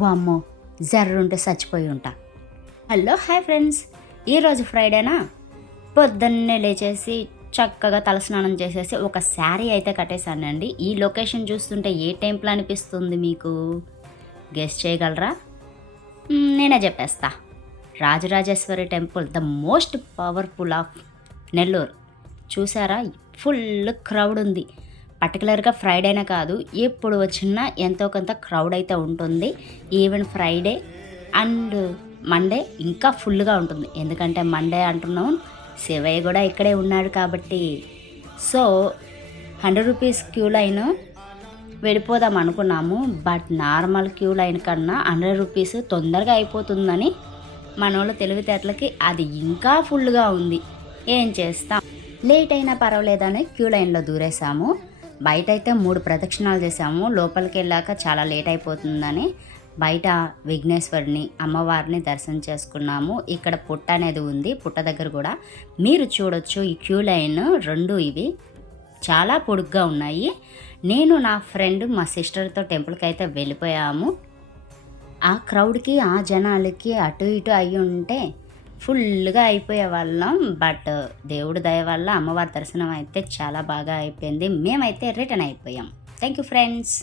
వామ్మో జర్రుంటే చచ్చిపోయి ఉంటా. హలో హాయ్ ఫ్రెండ్స్, ఈరోజు ఫ్రైడేనా. పొద్దున్నే లేచేసి చక్కగా తలస్నానం చేసేసి ఒక శారీ అయితే కట్టేశానండి. ఈ లొకేషన్ చూస్తుంటే ఏ టెంపుల్ అనిపిస్తుంది మీకు? గెస్ చేయగలరా? నేనే చెప్పేస్తా. Rajarajeshwari temple, the most powerful of Nellore. చూసారా, ఫుల్ క్రౌడ్ ఉంది. పర్టికులర్గా ఫ్రైడేనే కాదు, ఎప్పుడు వచ్చినా ఎంతో కొంత క్రౌడ్ అయితే ఉంటుంది. ఈవెన్ ఫ్రైడే అండ్ మండే ఇంకా ఫుల్గా ఉంటుంది. ఎందుకంటే మండే అంటున్నాం, శివయ్య కూడా ఇక్కడే ఉన్నాడు కాబట్టి. సో 100 రూపీస్ క్యూ లైన్ వెళ్ళిపోదాం అనుకున్నాము. బట్ నార్మల్ క్యూ లైన్ కన్నా 100 రూపీస్ తొందరగా అయిపోతుందని మనోళ్ళ తెలివితేటలకి అది ఇంకా ఫుల్గా ఉంది. ఏం చేస్తాం, లేట్ అయినా పర్వాలేదని క్యూ లైన్లో దూరేసాము. బయట అయితే 3 ప్రదక్షిణాలు చేసాము. లోపలికి వెళ్ళాక చాలా లేట్ అయిపోతుందని బయట విఘ్నేశ్వరిని, అమ్మవారిని దర్శనం చేసుకున్నాము. ఇక్కడ పుట్ట అనేది ఉంది, పుట్ట దగ్గర కూడా మీరు చూడొచ్చు. ఈ క్యూ లైన్ 2 ఇవి చాలా పొడుగ్గా ఉన్నాయి. నేను నా ఫ్రెండ్ మా సిస్టర్తో టెంపుల్కి అయితే వెళ్ళిపోయాము. ఆ క్రౌడ్కి, ఆ జనాలకి అటు ఇటు అయ్యి ఉంటే ఫుల్గా అయిపోయే వాళ్ళం. బట్ దేవుడి దయ వల్ల అమ్మవారి దర్శనం అయితే చాలా బాగా అయిపోయింది. మేమైతే రిటర్న్ అయిపోయాం. Thank you friends.